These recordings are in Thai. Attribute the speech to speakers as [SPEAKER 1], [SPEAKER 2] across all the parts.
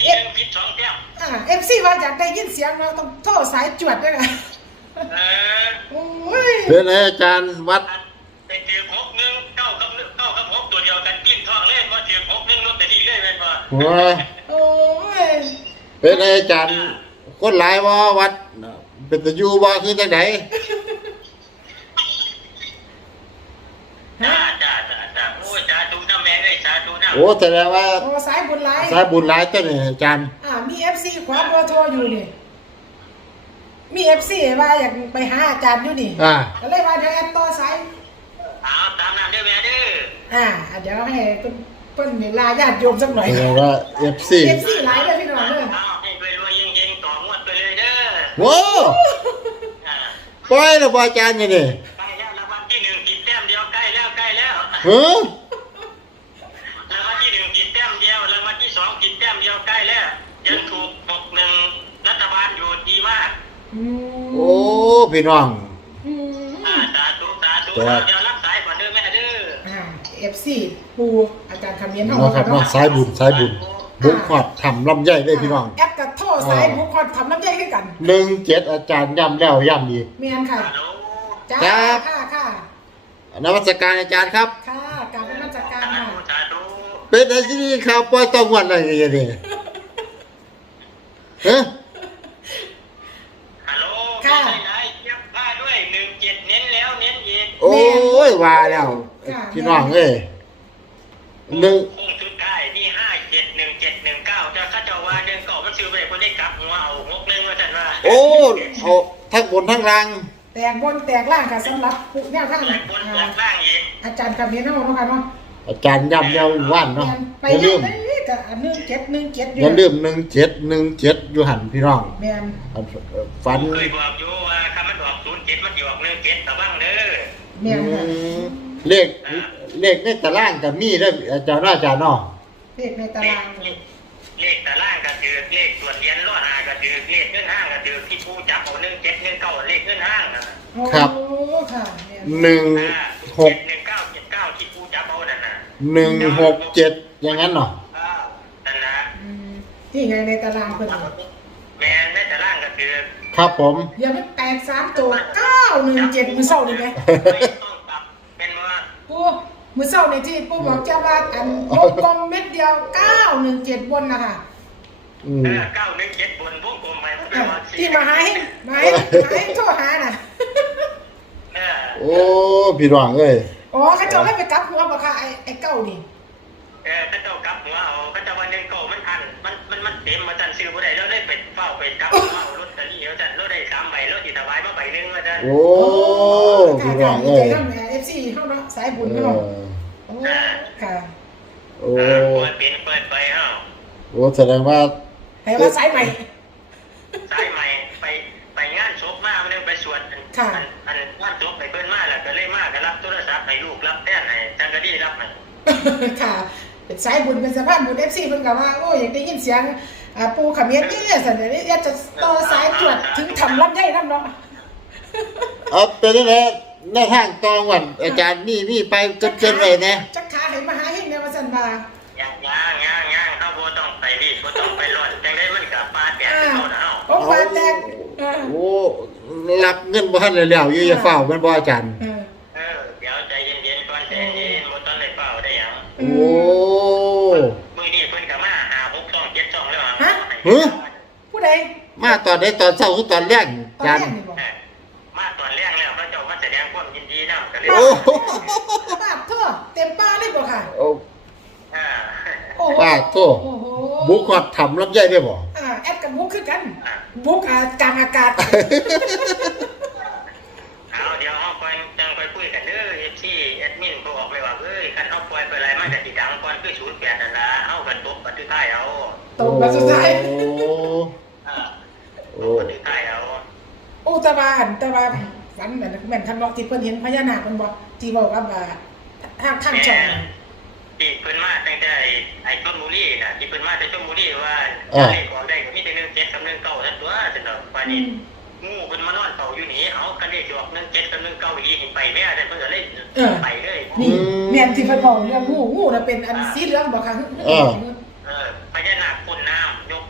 [SPEAKER 1] เอฟผิดสองแต้ม
[SPEAKER 2] FC ว่าอยากได้ยินเสียงเราต้องโทรสายจวดด้วยค่ะโอ้ย
[SPEAKER 3] เป็นไงอาจารย์วัด
[SPEAKER 1] ไปเจอ6-1 9 กับ 6ตัวเดียวกันกินท้องเล่นมาเจอ6-1ลอตเตอรี่เลยแม่นบ่
[SPEAKER 2] โอ้ย
[SPEAKER 3] เป็นไงอาจารย์คนหลายว่าวัดเป็นตะยูว่าคือจังได
[SPEAKER 1] จ้าโอ้จ้าดูน้ำแม่เลยจ้าดูน้ำ
[SPEAKER 3] โอ้แสดงว่า
[SPEAKER 2] โอ้สายบุญหลาย
[SPEAKER 3] สายบุญหลายตัวนี่อาจารย์
[SPEAKER 2] มี FC ขวาเบอร์โทรอยู่นี่มี FC ว่าอยากไปหาอาจารย์อยู่นี่ก็เลยว่าเดี๋ยวแอดต่อสาย
[SPEAKER 1] เอาตามนั้นเด้อแม่เด้
[SPEAKER 2] อเดี๋ยวให้เพิ่นเวลาญาติโยมสักหน่อย
[SPEAKER 3] ว่า FC
[SPEAKER 2] หลายเลยพี่น้องเด้อ
[SPEAKER 1] ให้รวยๆเฮงๆต่องวดไปเลยเด้อ
[SPEAKER 3] โว้ปล่อยแล้วบ่อาจารย์นี่นี่
[SPEAKER 1] ใกล้แล้วรางวัลที่1ติดแต้มเดียวใกล้แล้วรางวัลที่1ติดแต้มเดียวรางวัลที่2ติดแต้มเดียวใกล้แล้วยังถูก6-1รัฐบาลอยู่ดีมาก
[SPEAKER 3] โอ้พี่น้อง
[SPEAKER 1] สาธุเดี๋ยวรับสายก่อนเด้อแม่เด้
[SPEAKER 2] อFC ปูอาจารย์คำเนียนเฮา
[SPEAKER 3] ครับว่าสายบุญบุกขอดทำลำไยได้พี่น้อง
[SPEAKER 2] แอปกับโทรสายบุกขอดทำลำไยคือกัน
[SPEAKER 3] 17อาจารย์ย้ำแล้วย้ำอีก
[SPEAKER 2] แม่นค่ะจ้าค่ะ
[SPEAKER 3] นมัสการอาจารย์ครับ
[SPEAKER 2] ค่ะกราบนมัสการค่ะ
[SPEAKER 3] เป็นอะไรที่นี่ครับปล่อยต้องวันอะไรอย่างนี้
[SPEAKER 1] ฮัลโหลค่ะเทียบผ้าด้วย17เน้นแล้วเน้นอีก
[SPEAKER 3] โอ้ยว่าแล้วพี่น้องเอ้ย
[SPEAKER 1] คงสุดท้ายนี่571719จะข้าเจ้าว่า19มันซื้อไปคนได้กลับหัวเอา6-1ว่าซั่นว่า
[SPEAKER 3] โอ้เอาทั้งบนทั้งล่าง
[SPEAKER 2] แตกบนแตกล่างค่ะสำหรับผู้แนวทาง
[SPEAKER 1] แตกบนแตกล่างอีก
[SPEAKER 2] อาจารย์คำเนียนเฮาเนาะค่ะเนาะ
[SPEAKER 3] อาจารย์ย้ำแล้วว่านเนาะ
[SPEAKER 2] อย่าลืมก็17
[SPEAKER 3] อย่าลืม17อยู่หันพี่น้อง
[SPEAKER 2] แม่น
[SPEAKER 3] ฝัน
[SPEAKER 1] เคยบอกอยู่ว่าคำมันออก07มันสิออก17ระวังเด้อ
[SPEAKER 2] แม่นค่ะ
[SPEAKER 3] เลขในตารางก็มีเด้ออาจารย์เนาะ
[SPEAKER 2] เลขในตาราง
[SPEAKER 1] เลขตารางก็คือเลขส่วนเหรียญรอดหาก็คือเลขเงินห้างก็คือที่ผู้จับเอา1719เลขเงินห้าง
[SPEAKER 3] ครับ
[SPEAKER 2] โอ้ค่ะ
[SPEAKER 1] 1619ที่ผู้จับเอานั่นน่ะ
[SPEAKER 3] 167อย่างนั้นเนาะ
[SPEAKER 1] นั่นนะ
[SPEAKER 2] ที่ไงในตารางเพิ่น
[SPEAKER 1] แม่นในตารางก็คือ
[SPEAKER 3] ครับผม
[SPEAKER 2] อย่ามันแตก3ตัว917มื้อเช้านี่แม่
[SPEAKER 1] ต้องปรับเป็นว่า
[SPEAKER 2] ปู่มื้อเช้านี่ที่ปู่บอกจะว่าอันวงกลมเม็ดเดียว917บนนะคะ
[SPEAKER 1] 917บนวงกลมไป
[SPEAKER 2] ที่มาให้โทรหาน่ะ
[SPEAKER 3] โอ้พี่น้องเอ้ย
[SPEAKER 2] อ๋อเขาเจ้าได้ไปกลับหัวบ่ค่ะไอ้เก้านี่
[SPEAKER 1] เขาเจ้ากลับหัวเอาเขาเจ้าวันนึงเก่ามันอันมันเต็มมาจันซื้อบ่ได้แล้วได้ไปเฝ้าไปกลับเอาลอตเตอรี่แล้วจันแล้วได้3ใบแล้วสิถวายมาใบนึงว่าจัน
[SPEAKER 3] โอ้พี่น้องเอ้ย
[SPEAKER 2] FC เฮาเนาะสายบุญเนาะโอ้ค่ะ
[SPEAKER 3] โอ้
[SPEAKER 1] เปิดไปเฮา
[SPEAKER 3] โอ้แสดงว่า
[SPEAKER 2] ให้ว่าสายใหม่
[SPEAKER 1] ไปงานศพมามันไปสวดอันงานศพไปเพิ่นมาแล้วก็เลยมาก็รับโทรศัพท์ให้ลูกรับแทนให้จังก็ดีรับให้
[SPEAKER 2] ค่ะเป็นสายบุญเป็นสะพานบุญ FC เพิ่นก็ว่าโอ้อยากได้ยินเสียงปู่ขมิ้นนี่ซั่นอยากจะต่อสายจวดถึงทำลำไยนำเนาะ
[SPEAKER 3] เป็นจังได๋ในห้างตองวันอาจารย์มีไปเกินไว้แน่
[SPEAKER 2] จักขาให้มหาเฮงแน่ว่าซั่นว่า
[SPEAKER 1] ย่างเฮาบ่ต้องไปรีบบ่ต้องไปร้อนจังได๋มันก็ปาแตกเฮาน่ะเฮา
[SPEAKER 2] โอ้ปาแตก
[SPEAKER 3] โอ้รับเงินบ่ทันแล้วอยู่อย่าเฝ้าแม่นบ่อาจารย์
[SPEAKER 1] เดี๋ยวใจเย็นๆก่อนใจเย็นบ่ต้องได้เฝ้าได้หยัง
[SPEAKER 3] โอ้
[SPEAKER 1] มื้อนี้เพิ่นก็มาหา6-2-7-2แล้ว
[SPEAKER 2] ฮะผู้ใด
[SPEAKER 3] มาตอนใดตอนเช้าหรือตอนแลงอาจารย์
[SPEAKER 1] มาตอนแรกแล้วพระเจ้ามาแสดงความยินดีนำก็เลย
[SPEAKER 3] โอ้
[SPEAKER 2] ปาดทั่วเต็มป่าเลยบ่ค่ะ
[SPEAKER 3] โอ้ปาดทั่วบุกขอดทำลำไยได้บ่
[SPEAKER 2] แอดกับบุกคือกันบุกกลางอากาศ
[SPEAKER 1] เอาเดี๋ยวเฮาค่อยจังค่อยคุยกันเด้อ FC แอดมินบ่ออกไปว่าเอ้ยคันเฮาปล่อยไปหลายมันก็สิดังก่อนคือ08นั่นล่ะเฮาก็ตบปัดสุดท้ายเอา
[SPEAKER 2] ตบปัดสุดท้าย
[SPEAKER 1] โอ้ปัดสุดท้ายเอา
[SPEAKER 2] โอ้ตะบานฝันเหมือนทำนองที่เพิ่นเห็นพญานาคเพิ่นบอกที่บอกกับทางช่อง
[SPEAKER 1] ที่เพิ่นมาตั้งแต่ไอ้ชลบุรีน่ะที่เพิ่นมาแต่ชลบุรีว่าเลขออกได้ก็มีแต่17กับ19ซั่นตัวซั่นดอกว่านี่งูเพิ่นมานอนเฝ้าอยู่นี่เอากันเลขออก17กับ19อีกไปแม่แต่เพิ่นก็เลยไปเลย
[SPEAKER 2] นี่แม่นที่เพิ่นบอกเรื่องงูน่ะเป็นอันสีเหลืองบ่ค่ะ
[SPEAKER 1] พญานาคพ่นน้ำยก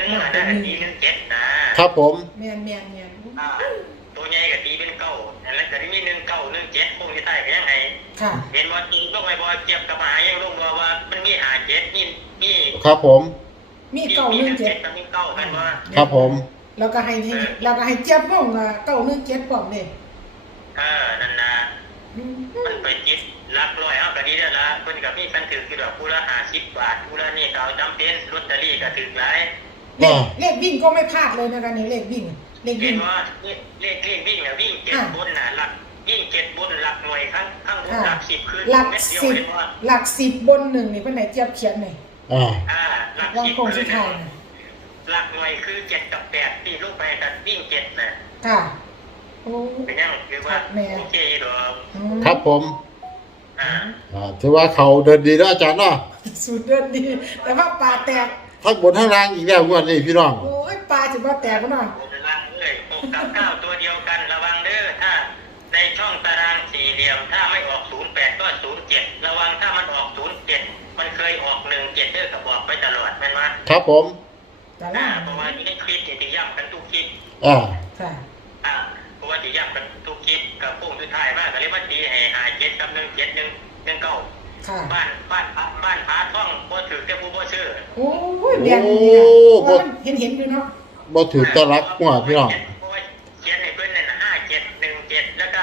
[SPEAKER 1] เมื่อได้ตีเป็น7นะครับ
[SPEAKER 3] ผม
[SPEAKER 2] แม่น
[SPEAKER 1] ตัวใหญ่ก็ตีเป็น9แล้วก็มี19 17คงที่ใต้ก็ยังไง
[SPEAKER 2] ค่ะ
[SPEAKER 1] เห็นว่าจริงต้องไปบ่เจ็บกับหายังลงว่ามันมี57มี
[SPEAKER 3] ครับผม
[SPEAKER 2] มีเก้าหนึ่งเจ็ด
[SPEAKER 1] กับมี9กันว่า
[SPEAKER 3] ครับผม
[SPEAKER 2] แล้วก็ให้เจี๊ยบลงเก้าหนึ่งเจ็ดพร้อมนี่
[SPEAKER 1] นั่นนะมันไปจิตหลักร้อยเอาก็ดีแล้วละเพิ่นก็มีกันถือคือดอกผู้ละ50 บาทผู้ละนี่ก็เอาจำเป็นลอตเตอรี่ก็ถือหลาย
[SPEAKER 2] เลขวิ่งก็ไม่พลาดเลยนะคะนี่เลขวิ่ง
[SPEAKER 1] เห็นว่าเลขวิ่งน่ะวิ่ง7บนน่ะหลักวิ่ง7บนหลักหน่วยข้างบนหลัก10คือ
[SPEAKER 2] หลัก
[SPEAKER 1] เม็ดเดียว
[SPEAKER 2] สิบ
[SPEAKER 1] เห็นว่า
[SPEAKER 2] หลักสิบบนหนึ่งนี่เพิ่นไหนเจี๊ยบเขียนหน่อย
[SPEAKER 1] หลัก
[SPEAKER 2] วาง
[SPEAKER 1] 10
[SPEAKER 2] โครงสุดท้าย
[SPEAKER 1] หลักหน่วยคือ7กับ8ที่ลงไปกันวิ่ง7น่ะ
[SPEAKER 2] ค่ะโอ้
[SPEAKER 1] เป็นยังคือว่าโอเคดอก
[SPEAKER 3] ครับผม
[SPEAKER 1] อ่า
[SPEAKER 3] ถือว่าเขาเดินดีแล้วอาจารย์เนาะ
[SPEAKER 2] สูตรเดินดี แต่ว่าปลาแตก
[SPEAKER 3] ทั้งบนทั้งล่างอีกแล้วงวดนี้พี่น้อง
[SPEAKER 2] โอ้ยปลาจะมาแตกก็หน่อย
[SPEAKER 1] โอ้ระวังเลย6กับ9ตัวเดียวกันระวังเด้อถ้าในช่องตารางสี่เหลี่ยมถ้าไม่ออก08ก็07ระวังถ้ามันออก07มันเคยออก17เด้อก็บอกไปตลอดแม่นว่า
[SPEAKER 3] ครับผม
[SPEAKER 2] แต่ล่าง
[SPEAKER 1] เพราะว่าที่ในคลิปที่ย้ำกันทุกคลิป
[SPEAKER 2] ค่ะ
[SPEAKER 1] เพราะว่าที่ย้ำกันทุกคลิปกับพวกสุดท้ายมากก็เลยว่าตีให้57กับ1719
[SPEAKER 2] ค่ะ
[SPEAKER 1] บ้านพาท่องบ่ถือแต่ผู้บ่ซื้อ
[SPEAKER 2] โอ้ยแดงดีอ่ะเพราะมันเห็นอยู่เนาะ
[SPEAKER 3] บ่ถือตะลักงวดพี่น้อง
[SPEAKER 1] เพราะว่าเขียนให้เพิ่นนั่นน่ะ5717แล้วก็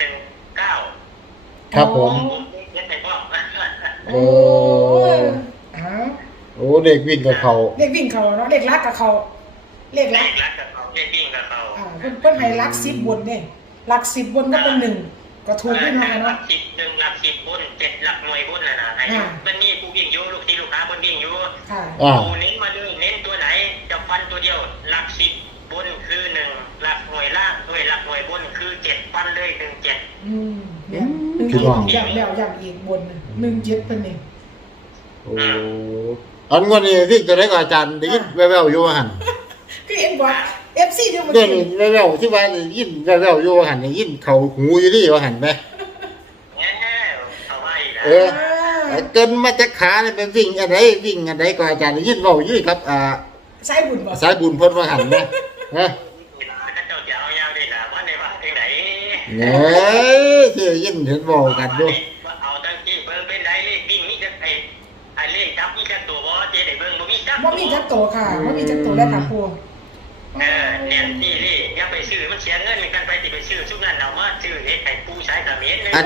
[SPEAKER 1] 19
[SPEAKER 3] ครับผม
[SPEAKER 1] ผมเขียนให้พ่อ
[SPEAKER 3] โอ้
[SPEAKER 2] อ้าว
[SPEAKER 3] โอ้เด็กวิ่งกับเขา
[SPEAKER 2] เลขวิ่งเขาเนาะเลขลักกับเขาเลข
[SPEAKER 1] เล
[SPEAKER 2] ลัก
[SPEAKER 1] ขรักกับเขาเลขวิ่งกับเขา
[SPEAKER 2] เพิ่นให้ลัก10บนเนี่ยลัก10บนก็เป็น1ก็ถูกด้วยนะ
[SPEAKER 1] หลั
[SPEAKER 2] เนาะ
[SPEAKER 1] ก10 1หลัก10บน7หลักหน่วยบนน่ะนะไอ้มันมีผู้วิ่งอยู่ลูกศิษย์ลูกหาเพิ่นวิ่งอยู่
[SPEAKER 2] ค่ะ
[SPEAKER 1] ผู้เน้นมาเลยเน้นตัวไหนจะฟันตัวเดียวหลัก10บนคือ1หลักหน่วยล่างด้วยหลักหน่วยบนคือ7ฟันเลย17
[SPEAKER 2] เนี่ยย้ำอีกบน17เพิ่นนี่
[SPEAKER 3] โอ้อันงวดนี้ที่จะได้กับอาจารย์ได้ยินแว่วๆอยู่ว่าหั่น
[SPEAKER 2] คือเอ็นบอก FC เดี๋ยวมัน
[SPEAKER 3] เรื่องนี้แว่วๆที่ว่าได้ยินแว่วๆอยู่ว่าหั่นได้ยินเขาหูอยู่นี่ว่าหั่นไหม
[SPEAKER 1] แง่เอาไว้นะ
[SPEAKER 3] เกินมาจากขาเนี่ยเป็นวิ่งอันไหนก็อาจารย์ได้ยินเว้าอยู่ครับ
[SPEAKER 2] สายบุญบ่
[SPEAKER 3] สายบุญเพิ่นว่าหั่นนะฮะ
[SPEAKER 1] เวลาถ้าเจ้าจะเอายาวเลยนะว่าในว่าที่ไหน
[SPEAKER 3] เนี่ยที่ยินเห็นบอกกันอยู่
[SPEAKER 1] เอาตั้งที่เบิ่งเป็นไดเลขวิ่งนี่จะไอ้เลขจับนี่จะตัวบ่เจ๊ได้เบิ่งบ่มีจับ
[SPEAKER 2] บ่มีจักโตค่ะบ่มีจักโตได้ค่ะปู
[SPEAKER 1] เนี่ยที่นี่อย่าไปซื้อมันเสียเงินกันไปสิไปซื้อชุดนั้นเอามาซื้อเฮ็ดให้ผู้ใช้กระเม็ดนึง
[SPEAKER 3] อัน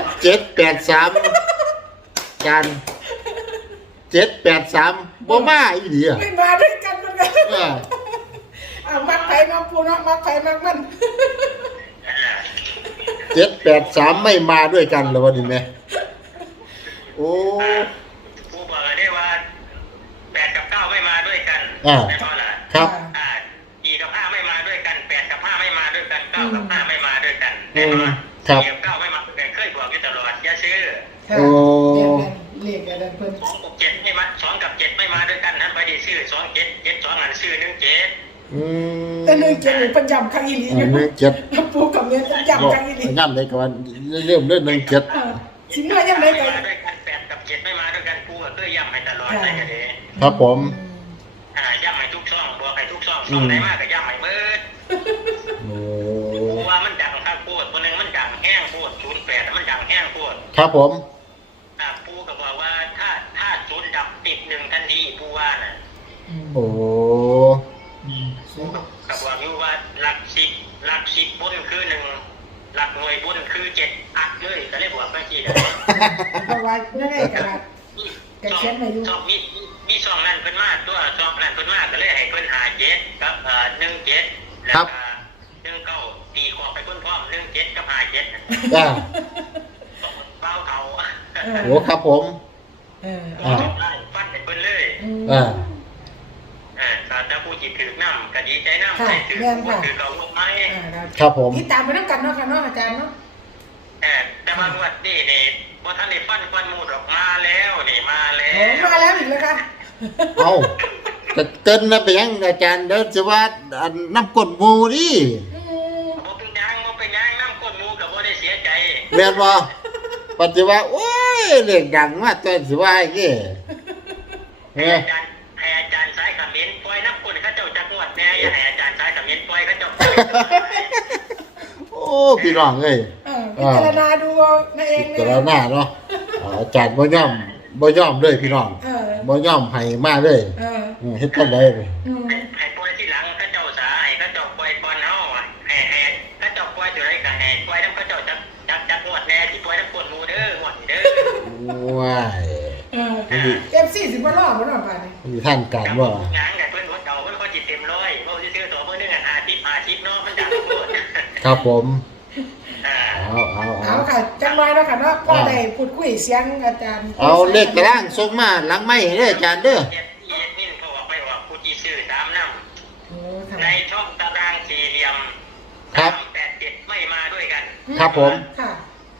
[SPEAKER 3] 783จาน783บ่มาอีหลีอ่ะ
[SPEAKER 2] ไม่มาด้วยกันมันกันมักไผมักปูเนาะมักไผมักมัน
[SPEAKER 3] 783ไม่มาด้วยกันแล้ววันนี้แม่โอ้
[SPEAKER 1] ผู้บอกได้ว่า8กับ9ไม่มาด้วยกันแน่นอนล่ะ
[SPEAKER 3] ครับ
[SPEAKER 1] 4กับ5ไม่มาด้วยกัน8กับ5ไม่มาด้วยกัน9กับ5ไม่มาด้วยกันแน่นอน
[SPEAKER 3] ครับ
[SPEAKER 1] 4กับ9ไม่มาด้วยกันเคยบอกอยู่ตลอดอย่าซื้อ
[SPEAKER 2] โอ้เลขอะไรเพิ่น
[SPEAKER 1] 2กับ7ไม่มา2กับ7ไม่มาด้วยกันนั้นไปดิซื้อ2 7 7 2อันซื้อ1 7
[SPEAKER 2] แต่นึงเจ็ดเพิ่นย้ำครั้งอีหลีอยู่
[SPEAKER 3] 17
[SPEAKER 2] ปูกับเนี่ยย้ำครั้งอีหลี
[SPEAKER 3] ย่ำได้ก่อนเริ่ม17
[SPEAKER 2] สิมายังไง
[SPEAKER 1] ไม่
[SPEAKER 2] กั
[SPEAKER 1] มาน ด้วยกัน8กับ7ไม่มาด้วยกันกูก็เคยย้ำให้ตลอดได้กันเด้
[SPEAKER 3] ครับผม
[SPEAKER 1] ย้ำให้ทุกช่องบอกให้ทุกช่องไหนมากก็ย้ำให้เบิด
[SPEAKER 3] โอ้
[SPEAKER 1] กูว่ามันดังข้างโพดคนนึงมันดังแห้งโพด08มันดังแห้งโพด
[SPEAKER 3] ครับผม
[SPEAKER 1] ปูก็บอกว่าถ้าศูนย์ดับติด1ทันทีปูว่าน่ะ
[SPEAKER 3] โอ้
[SPEAKER 1] ปูก็บอกอยู่ว่าหลัก10บนคือ1หลักหน่วยบนคือ7อัดเลยก็เลยบอกไปที่นั่น
[SPEAKER 2] เพราะว่ายังไงกันล่ะแกเขียนมาอยู่
[SPEAKER 1] ช่องมีช่องนั้นเพิ่นมาตัวช่องนั้นเพิ่นมาก็เลยให้เพิ่น57กับ17แล้วก็19ตีขอบไปเพิ่นพร้อม17กับ57
[SPEAKER 3] จ้า
[SPEAKER 1] เบ้าเขา
[SPEAKER 3] โอ้ครับผม
[SPEAKER 1] ฟันให้เพิ่นเลย ถ้าผู้จิตถือน้ำก็ดีใจน้ำใส่ถือเขาลงไม้
[SPEAKER 3] ครับผม
[SPEAKER 2] ติดตามไปนำกันเนาะค่ะเนาะอาจารย์เนาะ
[SPEAKER 1] แต่บางวันนี่พอท่านได้ฟันมูดออกมาแล้วนี่มาแล้
[SPEAKER 2] โอ้
[SPEAKER 1] ว
[SPEAKER 2] มาแล้วอีกแล้วค่ะ
[SPEAKER 3] เอาจะเกินนะไปยังอาจารย์เดี๋ยวจะว่าน้ำกดหมูดิ
[SPEAKER 1] บ่เป็นยังน้ำก้นมูกับบ่ได้เสียใจ
[SPEAKER 3] แม่นบ่ปัจจุบันโอ้ยเรื่องดังมากตัวสิว่าอย่างงี้
[SPEAKER 1] ให้อาจารย์สายคอมเมนต์ปล่อยน้ำก้นเขาเจ้าจักง
[SPEAKER 3] โอ้พี่น้องเอ้ย
[SPEAKER 2] พิจารณาดูเอานั่นเอง
[SPEAKER 3] แต่ละหน้าเนาะอาจารย์บ่ย่อมเลยพี่น้องบ่ย่อมให้มาเลยเฮ็ดจังได๋เลย
[SPEAKER 1] ให้ปล่อยที่หลังเขาเจ้าสาให้เขาเจ้าปล่อยก่อนเฮาให้เขาเจ้าปล่อยตัวไรก็ให้ปล่อยนำเขาเจ้าจักงวดแน่ที่ปล่อยนำกดหมู่เด้องวดนี้เด้อ
[SPEAKER 3] ว้าย
[SPEAKER 2] FC สิบ่รอบ่รอป่านนี้
[SPEAKER 3] มีท่านการบ่
[SPEAKER 1] หยังกับเพิ่นหัวเก่าเพิ่นก็สิเต็มร้อยเพราะซื่อๆตัวเพิ่นนึง50เนาะมันดังโคตร
[SPEAKER 3] ครับผม
[SPEAKER 1] อ่า
[SPEAKER 2] เอาค่ะจังไว้แล้วค่ะเนาะก็ได้พูดคุยเสียงอาจารย์
[SPEAKER 3] เอาเลขตารางส่งมาหลังไม้ให้เด้ออาจารย์เด้อ
[SPEAKER 1] เอ็ดมินเขาบอกไม่ว่าผู้ที่ซื้อตามนำ
[SPEAKER 2] โอ้ค่ะ
[SPEAKER 1] ในช่องตารางสี่เหลี่ยม
[SPEAKER 3] ครับ
[SPEAKER 1] 387ไม่มาด้วยกัน
[SPEAKER 3] ครับผม
[SPEAKER 2] ค่ะ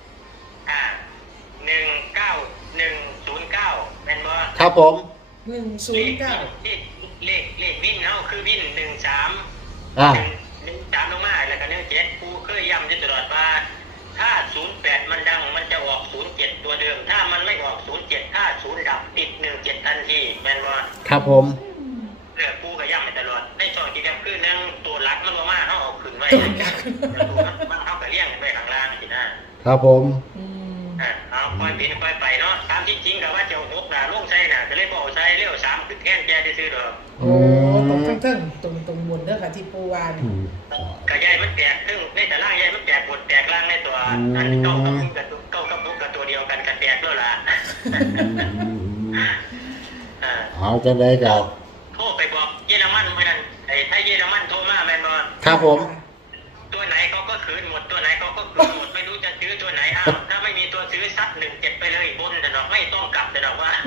[SPEAKER 1] 19109เป็นบ่
[SPEAKER 3] ครับผม
[SPEAKER 2] 109
[SPEAKER 1] เลขวินเฮาคือวิน13
[SPEAKER 3] อ่า
[SPEAKER 1] 13ลงมาแล้วก็17กูเคยย้ำอยู่ตลอดว่าถ้า08มันดังมันจะออก07ตัวเดิมถ้ามันไม่ออก07ถ้า0ดับติด17ทันทีแม่นบ่
[SPEAKER 3] ครับผม
[SPEAKER 1] เรื่องกูก็ย้ำมาตลอดในช่องที่ดำคือนึงตัวหลักมันบ่มาเฮาเอาขึ้นไว้มันเฮาก็เลี้ยงไว้ข้างล่างสินะครับ
[SPEAKER 3] ผม
[SPEAKER 1] เอาค่อยเป็นค่อยไปเนาะตามที่จริงก็ว่าเจ้าหกน่ะลงใส่น่ะก็เลยบ่เอาใส่เร็ว3คือแค่นแกซื่อๆดอก
[SPEAKER 2] โอ้ตรงเทิงๆตรงบนเด้อค่ะที่ปูวานี่
[SPEAKER 1] ก็ยายมันแตกซึ่งในตารางยายมันแตกบนแตกล่างในตัวอันเก้ากับกับตัวเดียวกันก็แตกแล้วล่ะ
[SPEAKER 3] เอาจังได๋ก็
[SPEAKER 1] โทรไปบอกเยอรมันเมื่อนั้นไอ้ถ้าเยอรมันโทรมาแม่นบ่
[SPEAKER 3] ครับผม
[SPEAKER 1] ตัวไหนเขาก็คืนหมดตัวไหนเขาก็คืนหมดไม่รู้จะซื้อตัวไหนอ้าวถ้าไม่มีตัวซื้อซัด17ไปเลยบนแต่ดอกไม่ต้องกลับแต่ดอกว่า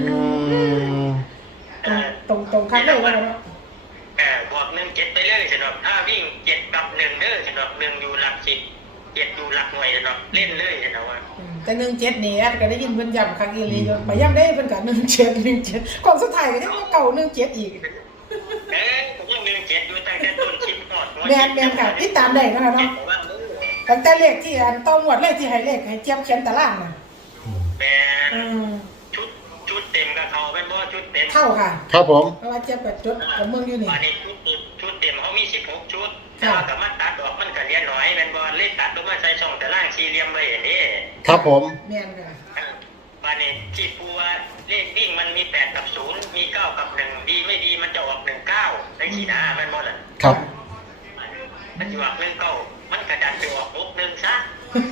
[SPEAKER 2] ตรงคันเลยว่าเนาะ
[SPEAKER 1] บอก17ไปเลยแต่ดอกถ้าวิ่ง7กับ1เด้อแต่ดอก1อยู่หลัก10 7อยู่หลักหน่วยแต่ดอกเล่นเลยแต่ดอกว่า
[SPEAKER 2] แต่17นี่ก็ได้ยินเพิ่นย้ำครั้งอีหลีอยู่ไปย้ำได้เพิ่นก็17ก่อนสุดท้ายก็ยังมาเก่า17อีก
[SPEAKER 1] ผมยัง17อยู่ตั้งแต่ต้นคลิปฮอด
[SPEAKER 2] แม่นค่ะติดตามได้นะคะเนาะตั้งแต่เลขที่อันต้องหมดเลขที่ให้เลขให้เจี๊ยบเขียนตารางน่ะ
[SPEAKER 1] แม่ชุดเต็มกับเขาเป็นบ่ชุดเต็ม
[SPEAKER 2] เข้าค่ะ
[SPEAKER 3] ครับผม
[SPEAKER 2] เพราะว่าเจี๊ยบกับจดกับเมืองอยู่นี่
[SPEAKER 1] อันนี้ชุดเต็มเขามี16ชุดถ้ากับมาตัดออกมันก็เรียนน้อยเป็นบ่เลขตัดลงมาใส่ช่องตารางสี่เหลี่ยมไว้อย่างนี้
[SPEAKER 3] ครับผม
[SPEAKER 2] แม่นค่ะ
[SPEAKER 1] บัดนี้ที่ปูว่าเลขวิ่งมันมี8กับ0มี9กับ1ดีไม่ดีมันจะออก19ได้กี่หน้าแม่นบ่ล่ะ
[SPEAKER 3] ครับ
[SPEAKER 1] มันสิออก19มันก็ดันไปออก61ซะ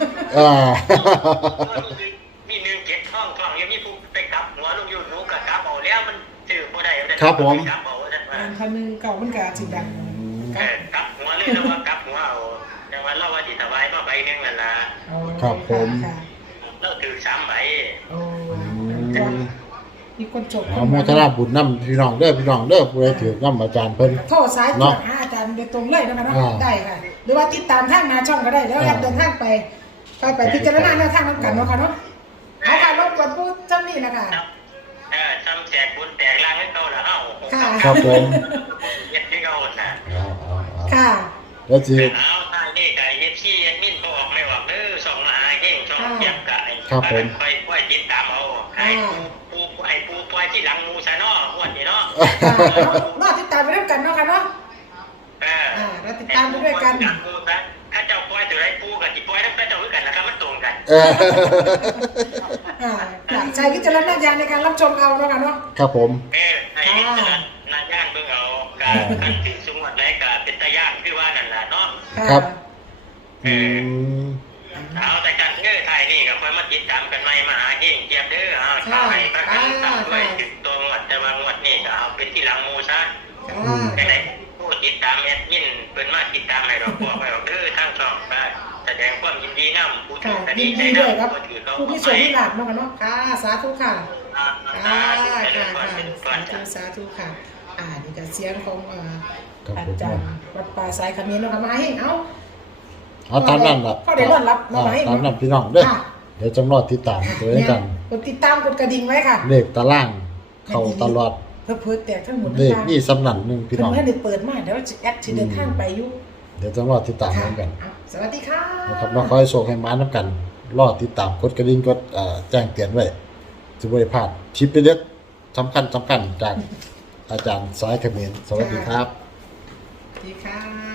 [SPEAKER 1] มี17ท้องยังมีผู้ไปกลับหัวลงอยู่หนูก็กลับเอาแล้วมันซื้อบ่ได้กลับเอาซั่นว่า
[SPEAKER 2] คันนึงเก่ามันก็สิดัง
[SPEAKER 1] กลับหัวเลยแล้วว่ากลับหัวเอาแต่ว่าเราว่าที่ถวายมาใบหนึ่งนั่นล่ะ
[SPEAKER 3] ครับผม
[SPEAKER 1] เราถือ3ใบ
[SPEAKER 2] โอ้มีคนจบ
[SPEAKER 3] เอาโมทนาบุญนำพี่น้องเด้อผู้ใดถือนำอาจารย์เพิ่น
[SPEAKER 2] โทรสายตรวจหาอาจารย์โดยตรงเลยนะคะเนาะได้ค่ะ หรือว่าติดตามทางหน้าช่องก็ได้แล้วเดินทางไปพิจารณาแนวทางนำกันเนาะค่ะเนาะเอาค่ะรบกวนผู้จำนี่นะคะ
[SPEAKER 1] ซ้ำแจกบุญแตกล่างให้เก่าละเอ้า
[SPEAKER 3] ครับผม
[SPEAKER 1] เฮ็ดให้เก่าน่ะ
[SPEAKER 2] ค่ะ
[SPEAKER 3] แล้วสิ
[SPEAKER 1] เอาทางนี้ก็เฮ็ดซี่แอดมินบ่ออกไม่ออกเด้อส่งมาหาเฮงช่องเก็บกะค่อยติดตามเอาให้ปูปล่อยที่หลังมูซะเนาะงวดนี้เนาะ
[SPEAKER 2] รอติดตามไปด้วยกันเนาะค่ะเนาะเราติดตามไปด้วยกัน
[SPEAKER 1] ถ้าเจ้าปล่อยตัวไรปูกับที่ปล่อยแล้วก็เจ้าด้วยกันนะครับมันตรงกัน
[SPEAKER 2] ใช้วิจารณญาณในการรับชมเอาเนาะค่ะเนาะ
[SPEAKER 3] ครับผม
[SPEAKER 1] ให้นายย่างเบิ่งเอาการถึงสมวดไรก็เป็นตาย่างคือว่านั่นแหละเนาะ
[SPEAKER 3] ครับ
[SPEAKER 1] เอาแต่การไทยนี่ก็ค่อยมาติดตามกันใหม่มาหาเฮงเกียบเด้อเอาข้าวให้ประกันตามด้วยถึงตัวงวดแต่ว่างวดนี่ก็เอาเป็นที่หลังมูซะแต่ไหนผู้ติดตามแอดมินเพิ่นมาติดตามให้ดอกบัวไปเด้อทางช่องก็แสดงความยินดีนำผู้ถือคดีใจนำผู้ถือเขา
[SPEAKER 2] ผู้ที่สวยที่หลับเนาะค่ะเนาะค่ะสาธุค่ะสาธุค่ะนี่ก็เสียงของอาจารย์วัดป่าสายเขมิ้นเนาะค่ะมาให้เอา
[SPEAKER 3] ตามนั้นล่ะ
[SPEAKER 2] พอได้รอดรับมาให้
[SPEAKER 3] ตามนั้นพี่น้องเด้อเดี๋ยวจังรอติดตามตัวเองกัน
[SPEAKER 2] กดติดตามกดกระดิ่งไว้ค่ะ
[SPEAKER 3] เลขตารางเข้าตลอด
[SPEAKER 2] เพิ่มแตกทั้งหมด
[SPEAKER 3] เลขนี่สำนันนึงพี่น้อง
[SPEAKER 2] เพิ่นได้เปิดมาเดี๋ยวแอดสิเดินทางไปอยู่
[SPEAKER 3] เดี๋ยวจังรอติดตามกัน
[SPEAKER 2] สวัสดีค่ะ
[SPEAKER 3] นะครับน้องขอให้โชคให้มานํกันรอติดตามกดกระดิ่งกดแจ้งเตือนไว้สิบ่ได้พลาดคลิปเด็ดสำคัญจากอาจารย์สายเขมรสวัสดีครับ
[SPEAKER 2] สวัสดีค่ะ